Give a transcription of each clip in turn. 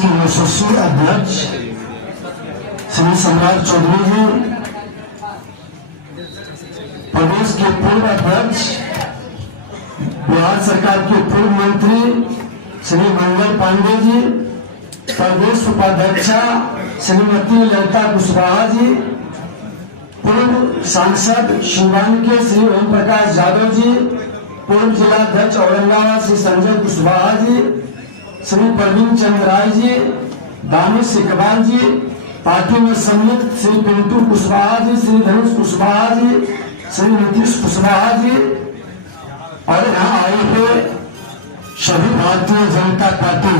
के यशस्वी अध्यक्ष श्री सम्राट चौधरी जी, प्रदेश के पूर्व अध्यक्ष बिहार सरकार के पूर्व मंत्री श्री मंगल पांडे जी, प्रदेश उपाध्यक्षा श्रीमती ललिता कुशवाहा जी, पूर्व सांसद शिववानी के श्री ओम प्रकाश यादव जी, पूर्व जिलाध्यक्ष औरंगाबाद श्री संजय कुशवाहा जी, श्री प्रवीण चंद्र राय जी, दानिश इकबाल जी, पार्टी में सम्मिलित श्री पिंटू कुशवाहा जी, श्री धनुष कुशवाहा जी, श्री नीतीश कुशवाहा जी और यहाँ आए हुए सभी भारतीय जनता पार्टी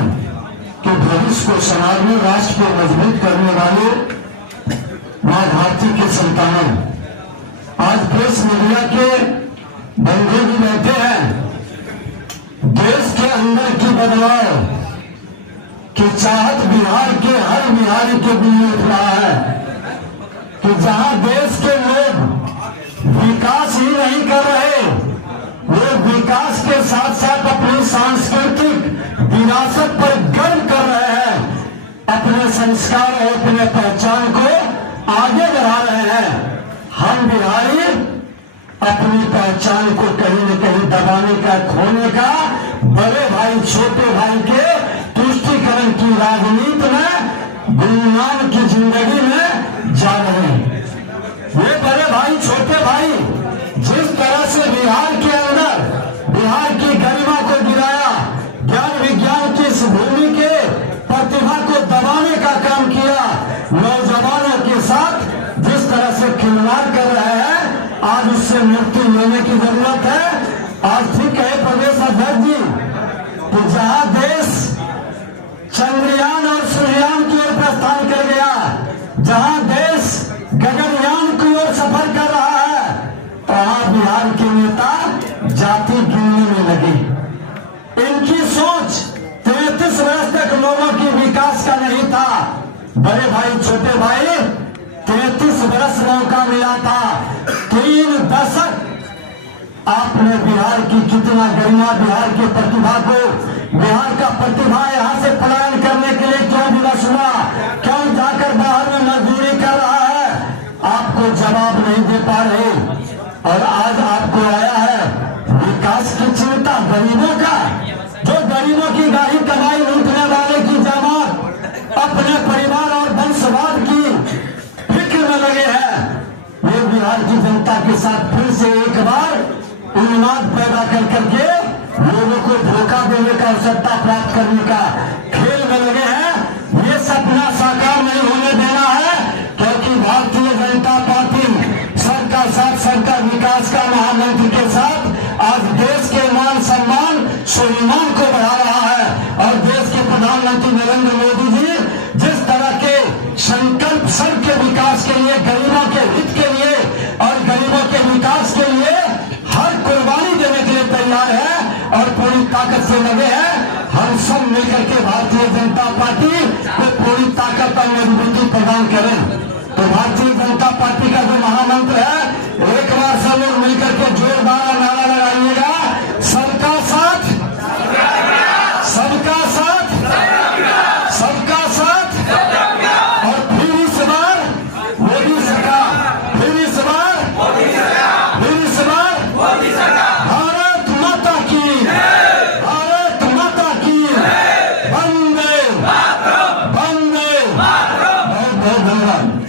के भविष्य को संवारने, राष्ट्र को मजबूत करने वाले मां भारती के संतानों, आज प्रेस मीडिया के बंधु भी बैठे हैं। देश के अंदर की बदलाव की चाहत बिहार के हर बिहारी के दिल में उठ रहा है कि जहां देश के लोग विकास ही नहीं कर रहे, वो विकास के साथ साथ अपनी सांस्कृतिक विरासत पर गर्व कर रहे हैं, अपने संस्कार और अपने पहचान को आगे बढ़ा रहे हैं। हम बिहारी अपनी पहचान को कहीं न कहीं दबाने का, खोने का, बड़े भाई छोटे भाई के तुष्टीकरण की राजनीति में, गुमनाम की जिंदगी में जा रहे हैं। ये बड़े भाई छोटे भाई जिस तरह से बिहार के अंदर बिहार की गरिमा को गिराया, ज्ञान विज्ञान की इस भूमि के प्रतिभा को दबाने का काम किया, नौजवानों के साथ जिस तरह से खिलवाड़ कर रहे हैं, आज उससे मुक्ति लेने की जरूरत है। आज ठीक है प्रदेश अध्यक्ष जी कि जहां देश चंद्रयान और सूर्ययान की ओर प्रस्थान कर गया, जहां देश गगनयान की ओर सफर कर रहा है, वहां बिहार के नेता जाति गिनने में लगे। इनकी सोच 33 वर्ष तक लोगों की विकास का नहीं था। बड़े भाई छोटे भाई 33 वर्ष मौका मिला था, 3 दशक आपने बिहार की कितना गरिमा, बिहार की प्रतिभा को, बिहार का प्रतिभा यहाँ से पलायन करने के लिए क्यों विवश हुआ, क्यों जाकर बाहर में मजदूरी कर रहा है, आपको जवाब नहीं दे पा रहे। और आज आपको आया है विकास की चिंता, गरीबों का, जो गरीबों की गाढ़ी कमाई लूटने वाले की जमात अपने परिवार और वंशवाद की फिक्र में लगे हैं। वे बिहार की जनता के साथ फिर से एक बार उन्माद पैदा कर करके लोगों को धोखा देने का, सत्ता प्राप्त करने का खेल में लगे हैं। ये सपना साकार नहीं होने देना है, क्योंकि भारतीय जनता पार्टी सबका साथ, सबका विकास का महामंत्र के साथ आज देश के मान सम्मान, स्वाभिमान को बढ़ा रहा है। और देश के प्रधानमंत्री नरेंद्र मोदी जी जिस तरह के संकल्प सबके विकास के लिए, गरीबों के हित के लिए और गरीबों के विकास के लिए हर कुर्बानी देने के लिए तैयार है और पूरी ताकत से लगे हैं। हम सब मिलकर के भारतीय जनता पार्टी को पूरी ताकत और मजबूती प्रदान करें। तो भारतीय जनता पार्टी का जो महामंत्र है, एक बार सब लोग मिलकर के जोरदार नारा लगाइएगा, सबका साथ, सबका साथ, सबका साथ। और फिर इस बार मोदी सरकार, फिर इस बार मोदी सरकार, फिर इस बार मोदी सरकार। भारत माता की, भारत माता की, वंदे मातरम, वंदे मातरम। बहुत बहुत धन्यवाद।